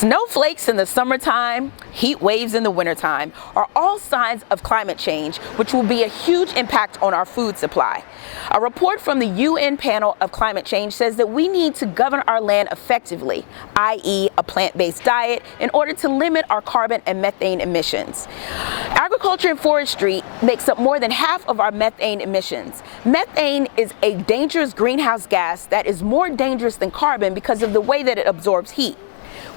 Snowflakes in the summertime, heat waves in the wintertime are all signs of climate change, which will be a huge impact on our food supply. A report from the UN panel of climate change says that we need to govern our land effectively, i.e. a plant-based diet, in order to limit our carbon and methane emissions. Agriculture and forestry makes up more than half of our methane emissions. Methane is a dangerous greenhouse gas that is more dangerous than carbon because of the way that it absorbs heat.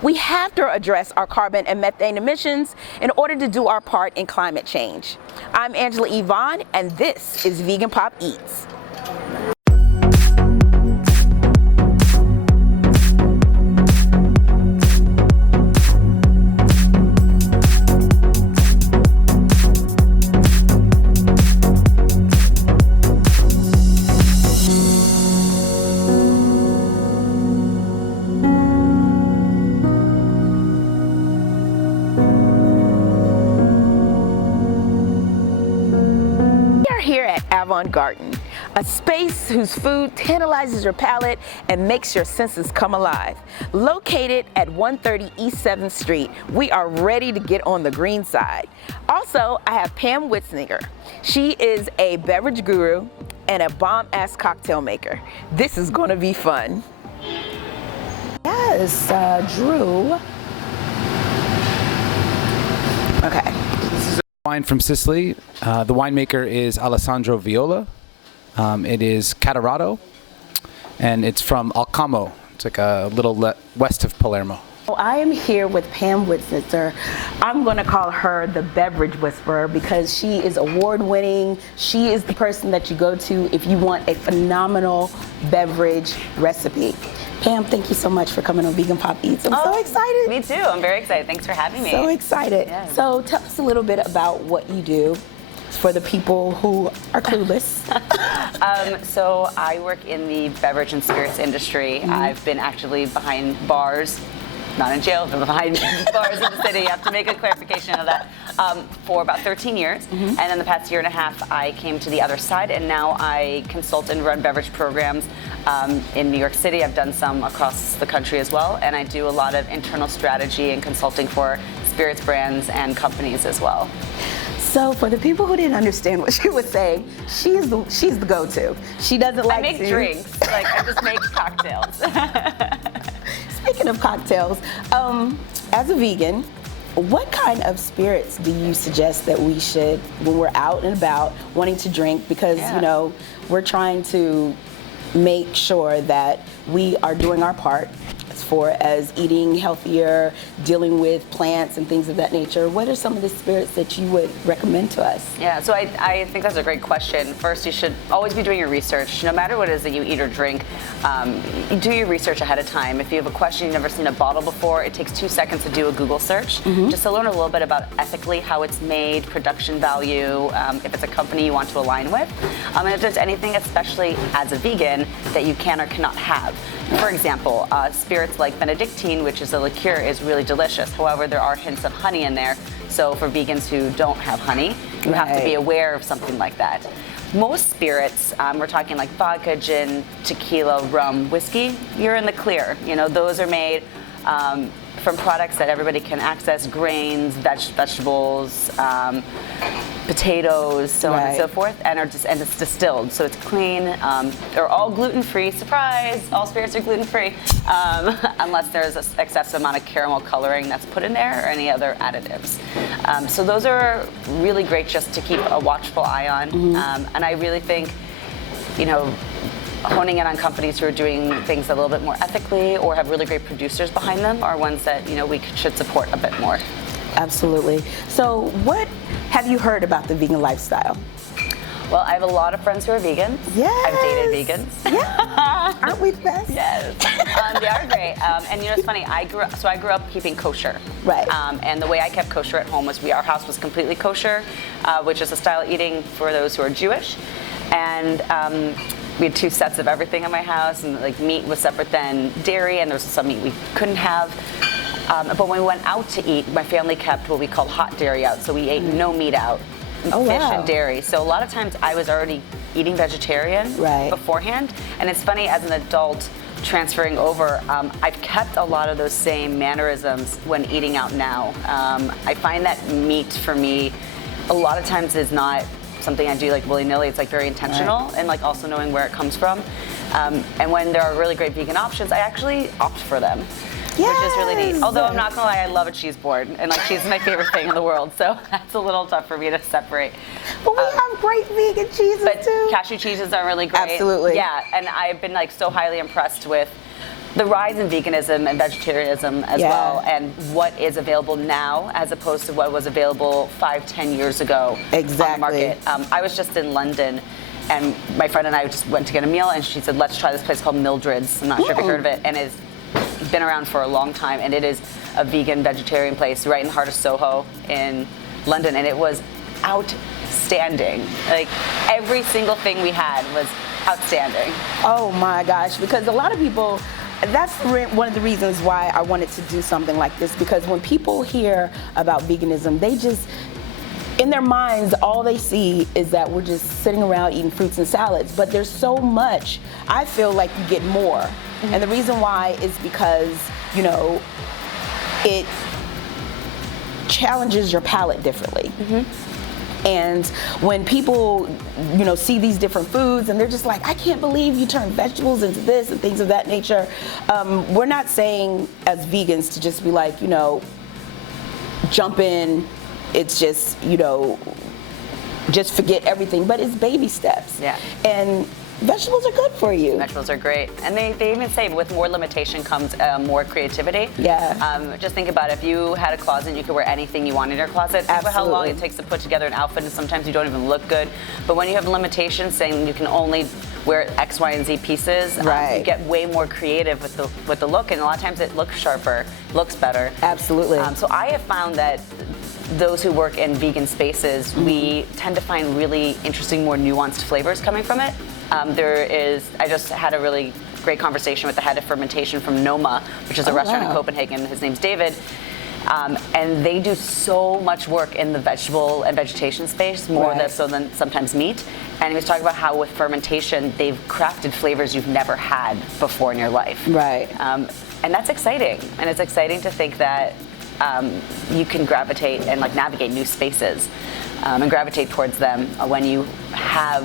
We have to address our carbon and methane emissions in order to do our part in climate change. I'm Angela Yvonne, and this is VeganPopEats. Here at Avant Garden, a space whose food tantalizes your palate and makes your senses come alive. Located at 130 East 7th Street, we are ready to get on the green side. Also, I have Pam Wiznitzer. She is a beverage guru and a bomb-ass cocktail maker. This is gonna be fun. Yes, Drew. Okay. Wine from Sicily. The winemaker is Alessandro Viola. It is Catarato, and it's from Alcamo. It's like a little west of Palermo. I am here with Pam Wiznitzer. I'm going to call her the beverage whisperer because she is award-winning. She is the person that you go to if you want a phenomenal beverage recipe. Pam, thank you so much for coming on VeganPopEats. I'm so excited. Me too. I'm very excited. Thanks for having me. So excited. Yes. So tell us a little bit about what you do for the people who are clueless. So I work in the beverage and spirits industry. I've been actually behind bars, not in jail, but behind bars in the city. I have to make a clarification of that. For about 13 years. And in the past year and a half, I came to the other side, and now I consult and run beverage programs in New York City. I've done some across the country as well, and I do a lot of internal strategy and consulting for spirits brands and companies as well. So for the people who didn't understand what she was saying, she's the go-to. She doesn't like I make drinks, like I just make cocktails. Speaking of cocktails, as a vegan, what kind of spirits do you suggest that we should, when we're out and about wanting to drink? Because, you know, we're trying to make sure that we are doing our part as far as eating healthier, dealing with plants and things of that nature. What are some of the spirits that you would recommend to us? Yeah, so I think that's a great question. First, you should always be doing your research. No matter what it is that you eat or drink, you do your research ahead of time. If you have a question, you've never seen a bottle before, it takes 2 seconds to do a Google search, just to learn a little bit about ethically how it's made, production value, if it's a company you want to align with, and if there's anything, especially as a vegan, that you can or cannot have. For example, spirits like Benedictine, which is a liqueur, is really delicious. However, there are hints of honey in there. So for vegans who don't have honey, you have to be aware of something like that. Most spirits, we're talking like vodka, gin, tequila, rum, whiskey, you're in the clear. You know, those are made from products that everybody can access, grains, vegetables, potatoes, so on and so forth, and it's distilled, so it's clean. They're all gluten-free. Surprise! All spirits are gluten-free, unless there's an excessive amount of caramel coloring that's put in there or any other additives. So those are really great just to keep a watchful eye on, and I really think, you know, honing in on companies who are doing things a little bit more ethically or have really great producers behind them are ones that, you know, we should support a bit more. Absolutely. So what have you heard about the vegan lifestyle? Well, I have a lot of friends who are vegans. Yes. I've dated vegans. Yeah. Aren't we the best? Yes. They are great. And you know, it's funny, I grew up keeping kosher. Right. And the way I kept kosher at home was our house was completely kosher, which is a style of eating for those who are Jewish. And we had 2 sets of everything in my house, and like meat was separate than dairy, and there was some meat we couldn't have. But when we went out to eat, my family kept what we call hot dairy out, so we ate no meat out, fish and dairy. So a lot of times I was already eating vegetarian beforehand, and it's funny, as an adult, transferring over, I've kept a lot of those same mannerisms when eating out now. I find that meat for me, a lot of times is not something I do like willy-nilly. It's like very intentional, and like also knowing where it comes from. And when there are really great vegan options, I actually opt for them. Yes. Which is really neat. Although I'm not gonna lie, I love a cheese board, and like cheese is my favorite thing in the world, so that's a little tough for me to separate. But we have great vegan cheeses But too. cashew cheeses are really great. Absolutely. Yeah, and I've been like so highly impressed with the rise in veganism and vegetarianism as well, and what is available now as opposed to what was available 5-10 years ago on the market. I was just in London, and my friend and I just went to get a meal, and she said, let's try this place called Mildred's. I'm not sure if you heard of it, and it's been around for a long time, and it is a vegan vegetarian place right in the heart of Soho in London, and it was outstanding. Like every single thing we had was outstanding. Oh my gosh, because a lot of people, that's one of the reasons why I wanted to do something like this, because when people hear about veganism, they just, in their minds, all they see is that we're just sitting around eating fruits and salads, but there's so much. I feel like you get more. Mm-hmm. And the reason why is because, you know, it challenges your palate differently. Mm-hmm. And when people, you know, see these different foods and they're just like, I can't believe you turn vegetables into this and things of that nature. We're not saying as vegans to just be like, you know, jump in. It's just, you know, just forget everything. But it's baby steps. Yeah. And vegetables are good for you. Vegetables are great. And they even say with more limitation comes more creativity. Yeah. Just think about it. If you had a closet and you could wear anything you want in your closet, think about how long it takes to put together an outfit, and sometimes you don't even look good. But when you have limitations saying you can only wear X, Y, and Z pieces, you get way more creative with the look, and a lot of times it looks sharper, looks better. Absolutely. So I have found that those who work in vegan spaces, we tend to find really interesting, more nuanced flavors coming from it. I just had a really great conversation with the head of fermentation from Noma, which is a restaurant in Copenhagen. His name's David. And they do so much work in the vegetable and vegetation space, more so than sometimes meat. And he was talking about how with fermentation, they've crafted flavors you've never had before in your life. Right. And that's exciting. And it's exciting to think that you can gravitate and like navigate new spaces and gravitate towards them when you have,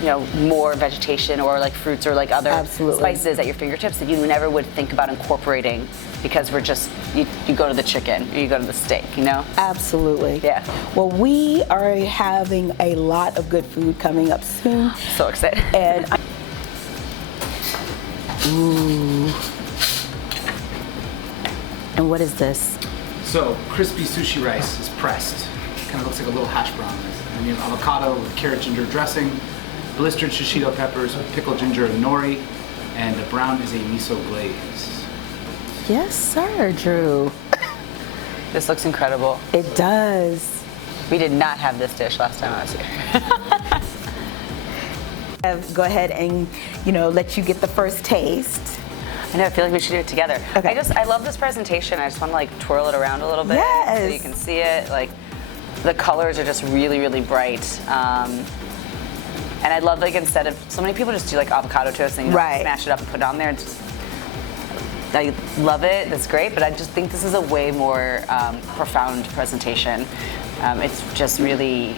you know, more vegetation or like fruits or like other spices at your fingertips that you never would think about incorporating, because we're just, you go to the chicken or you go to the steak, you know? Absolutely. Yeah. Well, we are having a lot of good food coming up soon. So excited. And ooh. And what is this? So, crispy sushi rice is pressed. Kind of looks like a little hash brown. And you have avocado with carrot ginger dressing, blistered shishito peppers with pickled ginger and nori, and the brown is a miso glaze. Yes, sir, Drew. This looks incredible. It does. We did not have this dish last time I was here. Go ahead and, you know, let you get the first taste. I know, I feel like we should do it together. Okay. I love this presentation. I just want to like twirl it around a little bit so you can see it. Like the colors are just really, really bright. And I love like instead of, so many people just do like avocado toast and smash it up and put it on there. And just, I love it, that's great, but I just think this is a way more profound presentation. It's just really,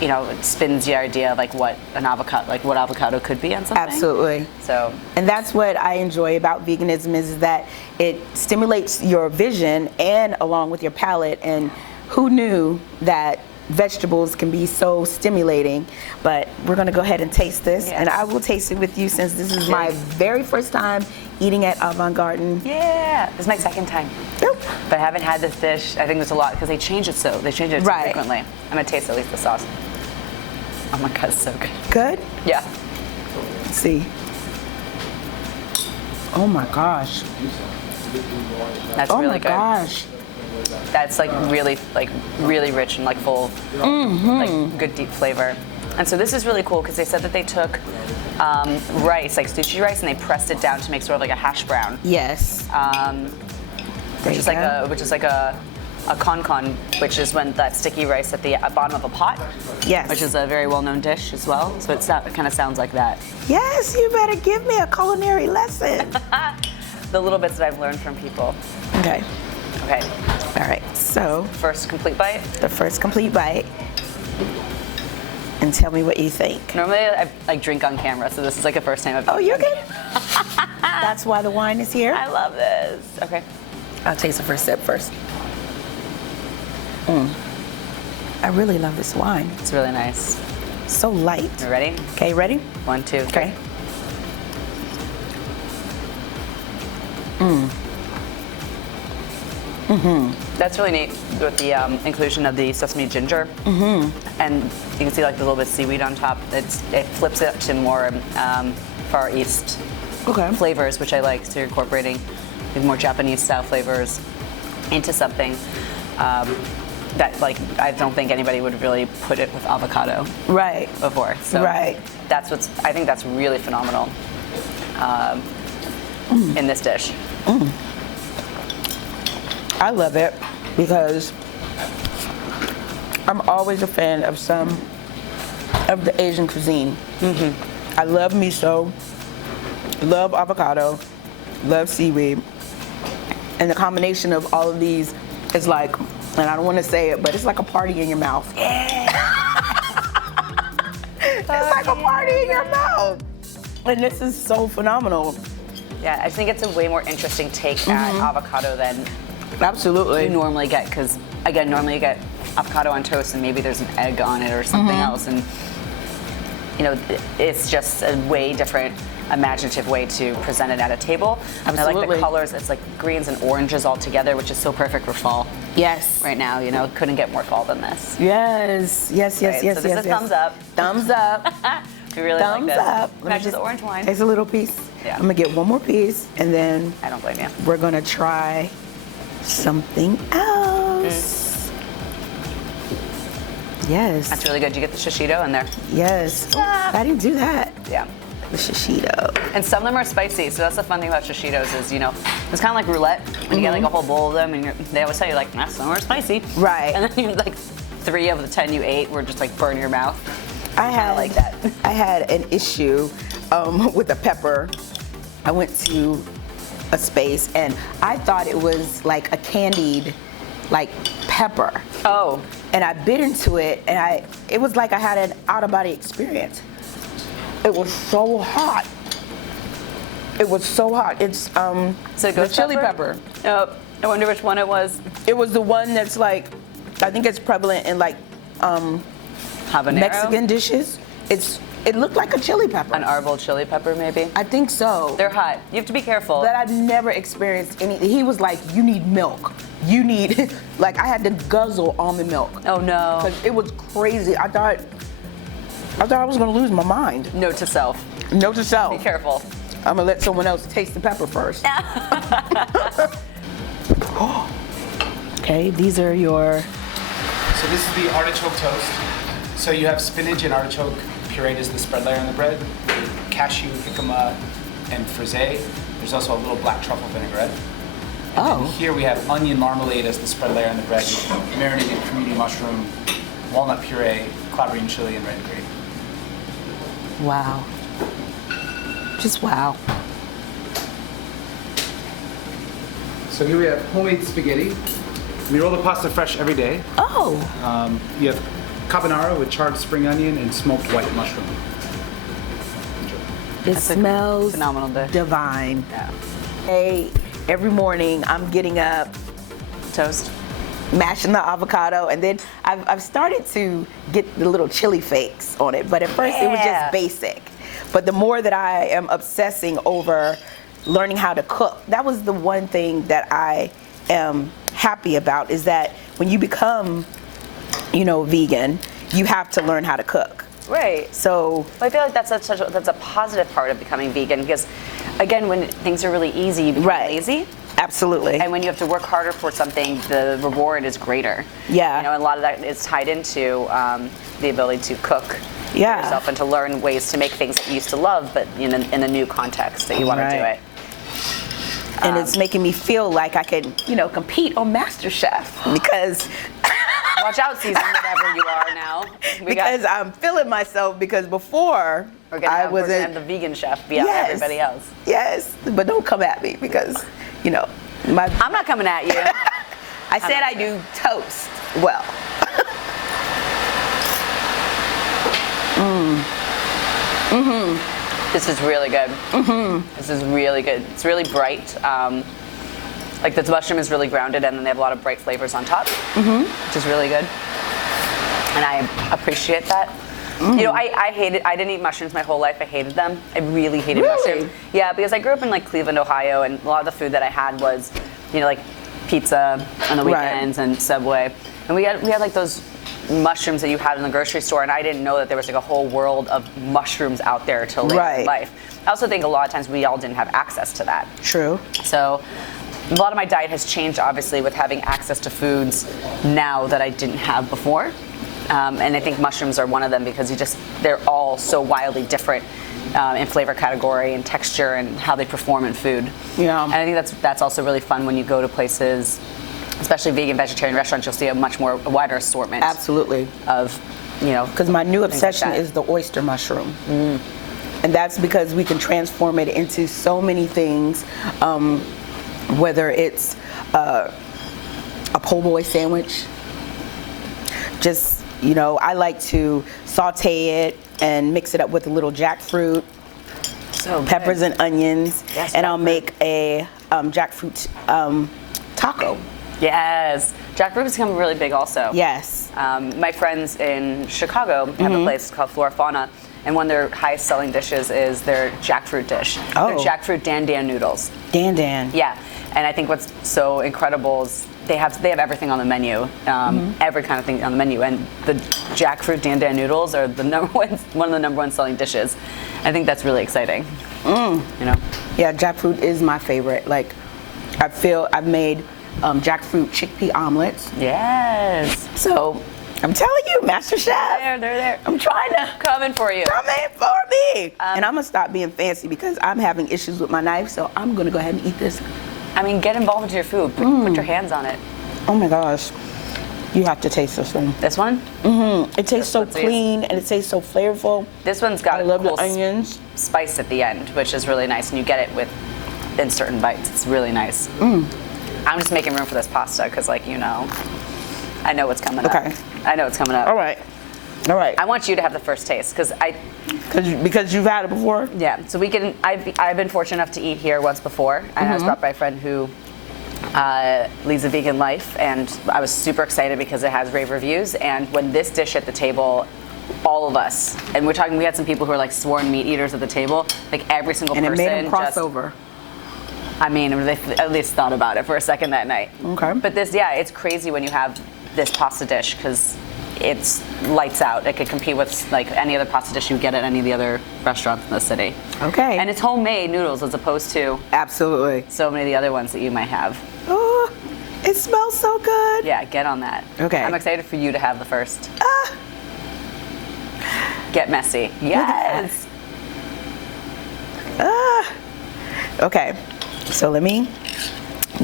you know, it spins the idea of like what avocado could be on something. Absolutely. So, and that's what I enjoy about veganism is that it stimulates your vision and along with your palate. And who knew that vegetables can be so stimulating? But we're gonna go ahead and taste this, and I will taste it with you since this is my very first time eating at Avant Garden. Yeah, this is my second time. Nope. But I haven't had this dish. I think there's a lot because they change it so frequently. I'm gonna taste at least the sauce. Oh my God, it's so good. Good? Yeah. Let's see. Oh my gosh. That's really good. Oh my gosh. That's like really rich and like full, like good deep flavor. And so this is really cool because they said that they took rice, like sushi rice, and they pressed it down to make sort of like a hash brown. Yes. Which is like a a con, which is when that sticky rice at the bottom of a pot. Yes. Which is a very well-known dish as well. So it kind of sounds like that. Yes, you better give me a culinary lesson. The little bits that I've learned from people. Okay. Okay. All right. So First complete bite. the first complete bite, and tell me what you think. Normally I like drink on camera, so this is like the first time I've. Oh, you're good. That's why the wine is here. I love this. Okay. I'll taste the first sip first. I really love this wine. It's really nice. So light. You ready? Okay, ready? 1, 2, 3. Okay. That's really neat with the inclusion of the sesame ginger. And you can see like the little bit of seaweed on top. It flips it to more Far East Okay. flavors, which I like. So you're incorporating the more Japanese style flavors into something that like I don't think anybody would really put it with avocado Right. before. So Right. I think that's really phenomenal in this dish. I love it because I'm always a fan of some of the Asian cuisine. I love miso, love avocado, love seaweed, and the combination of all of these is like, and I don't want to say it, but it's like a party in your mouth. It's like a party in your mouth. And this is so phenomenal. Yeah, I think it's a way more interesting take at avocado than Absolutely. you normally get, because again, normally you get avocado on toast and maybe there's an egg on it or something else, and you know, it's just a way different imaginative way to present it at a table. And I like the Absolutely. colors. It's like greens and oranges all together, which is so perfect for fall Yes. right now. You know, couldn't get more fall than this. Yes. Yes. Yes. Right, Yes. so this yes. is yes. thumbs up. Thumbs up. We really Thumbs like this. up. Let me Matches just the orange wine. Taste a little piece. Yeah. I'm gonna get one more piece, and then I don't blame you. we're gonna try something else. Yes. That's really good. You get the shishito in there. Yes. Oh, I didn't do that. Yeah. The shishito. And some of them are spicy, so that's the fun thing about shishitos is, you know, it's kind of like roulette. When you get like a whole bowl of them, and they always tell you like, some are spicy. Right. And then you like 3 of the 10 you ate were just like burn your mouth. I had like that. I had an issue with a pepper. I went to a space and I thought it was like a candied, like pepper. Oh. And I bit into it, and it was like I had an out-of-body experience. It was so hot. It was so hot. It's So the ghost chili pepper. Oh, I wonder which one it was. It was the one that's like, I think it's prevalent in like Habanero? Mexican dishes. It looked like a chili pepper. An arbol chili pepper, maybe. I think so. They're hot. You have to be careful. That I've never experienced any. He was like, you need milk. You need, like I had to guzzle almond milk. Oh no. Because it was crazy. I thought I was gonna lose my mind. Note to self. Note to self. Be careful. I'm gonna let someone else taste the pepper first. Okay, these are your. So this is the artichoke toast. So you have spinach and artichoke pureed as the spread layer on the bread, with cashew, jicama, and frisee. There's also a little black truffle vinaigrette. And then here we have onion marmalade as the spread layer on the bread, marinated cremini mushroom, walnut puree, Calabrian chili, and red grape. Wow. Just wow. So here we have homemade spaghetti. We roll the pasta fresh every day. Oh. You have carbonara with charred spring onion and smoked white mushroom. It That's a smells phenomenal dish. divine. Yeah. Hey, every morning I'm getting up, Toast. mashing the avocado, and then I've started to get the little chili flakes on it. But at first it was Yeah. just basic. But the more that I am obsessing over learning how to cook, that was the one thing that I am happy about, is that when you become, vegan, you have to learn how to cook. Right. So Well, I feel like that's a positive part of becoming vegan, because again, when things are really easy, you become lazy. absolutely. And when you have to work harder for something, the reward is greater. Yeah. And a lot of that is tied into the ability to cook for Yeah. yourself and to learn ways to make things that you used to love, but in a new context that you want to do Right. it. And it's making me feel like I could, compete on MasterChef because Watch out, season whatever you are now. because I'm feeling myself because before I we're gonna wasn't have the vegan chef be out everybody else. Yes, but don't come at me because, I'm not coming at you. I said I do toast well. This is really good. This is really good. It's really bright. Like the mushroom is really grounded, and then they have a lot of bright flavors on top, which is really good. And I appreciate that. I hated. I didn't eat mushrooms my whole life. I hated them. I really hated mushrooms. Yeah, because I grew up in like Cleveland, Ohio, and a lot of the food that I had was, like pizza on the weekends and Subway, and we had like those mushrooms that you had in the grocery store, and I didn't know that there was like a whole world of mushrooms out there to live life. I also think a lot of times we all didn't have access to that. True. So a lot of my diet has changed, obviously, with having access to foods now that I didn't have before. And I think mushrooms are one of them because they're all so wildly different in flavor category and texture and how they perform in food. Yeah. And I think that's also really fun when you go to places, especially vegan, vegetarian restaurants, you'll see a wider assortment. Absolutely. Of, Because my new obsession like is the oyster mushroom. And that's because we can transform it into so many things, whether it's a po' boy sandwich. I like to saute it and mix it up with a little jackfruit, peppers and onions, and I'll make a jackfruit taco. Yes. Jackfruit has become really big also. Yes. My friends in Chicago have a place called Flora Fauna, and one of their highest selling dishes is their jackfruit dish. Oh. Their jackfruit dan noodles. Dan. Yeah. And I think what's so incredible is they have everything on the menu, every kind of thing on the menu, and the jackfruit dan noodles are one of the number one selling dishes. I think that's really exciting. Yeah, jackfruit is my favorite. Like, I've made jackfruit chickpea omelets. Yes. So I'm telling you, MasterChef. They're there. I'm trying to Coming for you. come in for me. And I'm gonna stop being fancy because I'm having issues with my knife. So I'm gonna go ahead and eat this. I mean, get involved with your food. Put your hands on it. Oh my gosh, you have to taste this one. This one? It tastes so clean and it tastes so flavorful. This one's got I love cool the onions. spice at the end, which is really nice, and you get it in certain bites. It's really nice. I'm just making room for this pasta because, I know what's coming up. Okay. I know what's coming up. All right. I want you to have the first taste because because you've had it before. Yeah. So I've been fortunate enough to eat here once before, and I was brought by a friend who leads a vegan life, and I was super excited because it has rave reviews. And when this dish at the table, all of us, and we had some people who are like sworn meat eaters at the table, like every single person. And it made them cross over. They at least thought about it for a second that night. Okay. But it's crazy when you have this pasta dish because it's lights out. It could compete with like any other pasta dish you get at any of the other restaurants in the city. Okay. And it's homemade noodles as opposed to Absolutely. so many of the other ones that you might have. Oh, it smells so good. Yeah, get on that. Okay. I'm excited for you to have the first. Get messy. Yes. Okay. So let me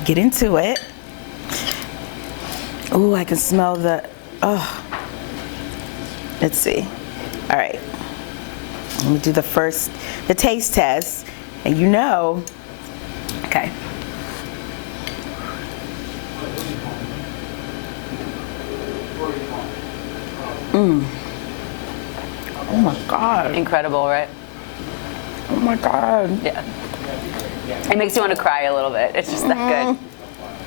get into it. Ooh, I can smell let's see. All right. Let me do the taste test. And okay. Oh my God. Incredible, right? Oh my God. Yeah. It makes you want to cry a little bit. It's just that good.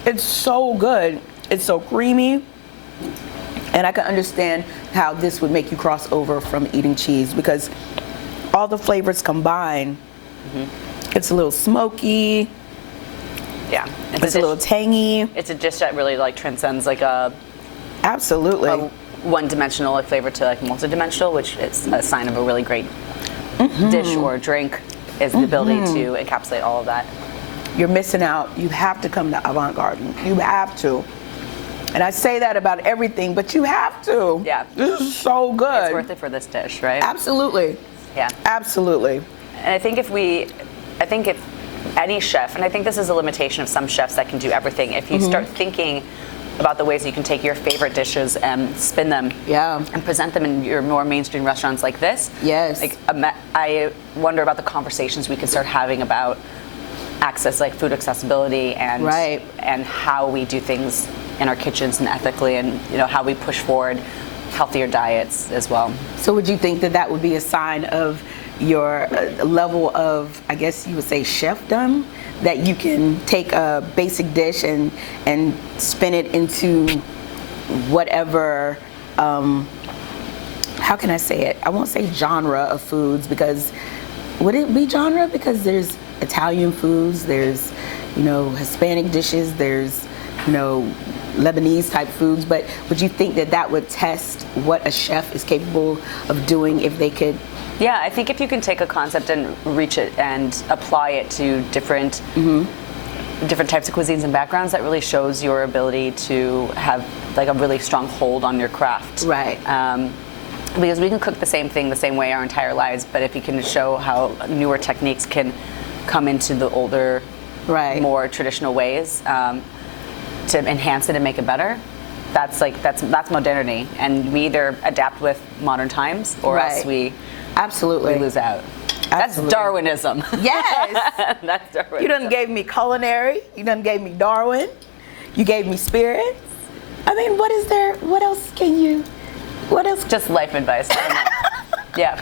It's so good. It's so creamy. And I can understand how this would make you cross over from eating cheese because all the flavors combine. It's a little smoky. Yeah. It's a little tangy. It's a dish that really transcends Absolutely. a one-dimensional flavor to multi-dimensional, which is a sign of a really great dish or drink, is the ability to encapsulate all of that. You're missing out. You have to come to Avant Garden. You have to. And I say that about everything, but you have to. Yeah. This is so good. It's worth it for this dish, right? Absolutely. Yeah. Absolutely. And I think if any chef, and I think this is a limitation of some chefs that can do everything, if you start thinking about the ways you can take your favorite dishes and spin them and present them in your more mainstream restaurants like this. Yes. Like, I wonder about the conversations we could start having about access, like food accessibility and how we do things in our kitchens and ethically, and how we push forward healthier diets as well. So would you think that that would be a sign of your level of, I guess you would say, chefdom, that you can take a basic dish and spin it into whatever, how can I say it? I won't say genre of foods, because would it be genre? Because there's Italian foods, there's Hispanic dishes, there's Lebanese type foods, but would you think that that would test what a chef is capable of doing if they could? Yeah, I think if you can take a concept and reach it and apply it to different types of cuisines and backgrounds, that really shows your ability to have like a really strong hold on your craft. Right. Because we can cook the same thing the same way our entire lives, but if you can show how newer techniques can come into the older, more traditional ways to enhance it and make it better, that's modernity, and we either adapt with modern times or else we lose out. That's Darwinism. Yes. That's Darwinism. You done gave me culinary, you done gave me Darwin, you gave me spirits. I mean, what else can you, Just life advice. I don't know. Yeah.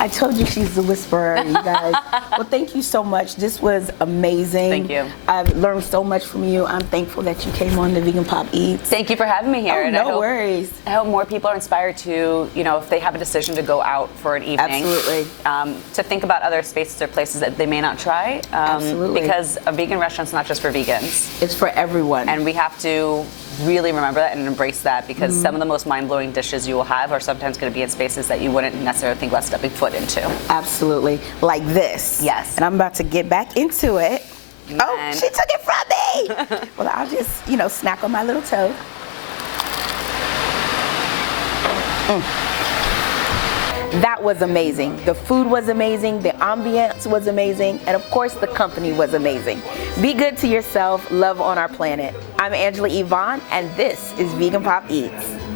I told you she's the whisperer, you guys. Well, thank you so much. This was amazing. Thank you. I've learned so much from you. I'm thankful that you came on to VeganPopEats. Thank you for having me here. Oh, no worries. I hope more people are inspired to, if they have a decision to go out for an evening, to think about other spaces or places that they may not try. Absolutely. Because a vegan restaurant's not just for vegans. It's for everyone. And we have to really remember that and embrace that, because some of the most mind-blowing dishes you will have are sometimes going to be in spaces that you wouldn't necessarily think about stepping foot into. Absolutely. Like this. Yes. And I'm about to get back into it. Oh, she took it from me. Well, I'll just, snack on my little toe. That was amazing. The food was amazing, the ambiance was amazing, and of course the company was amazing. Be good to yourself, love on our planet. I'm Angela Yvonne, and this is VeganPopEats.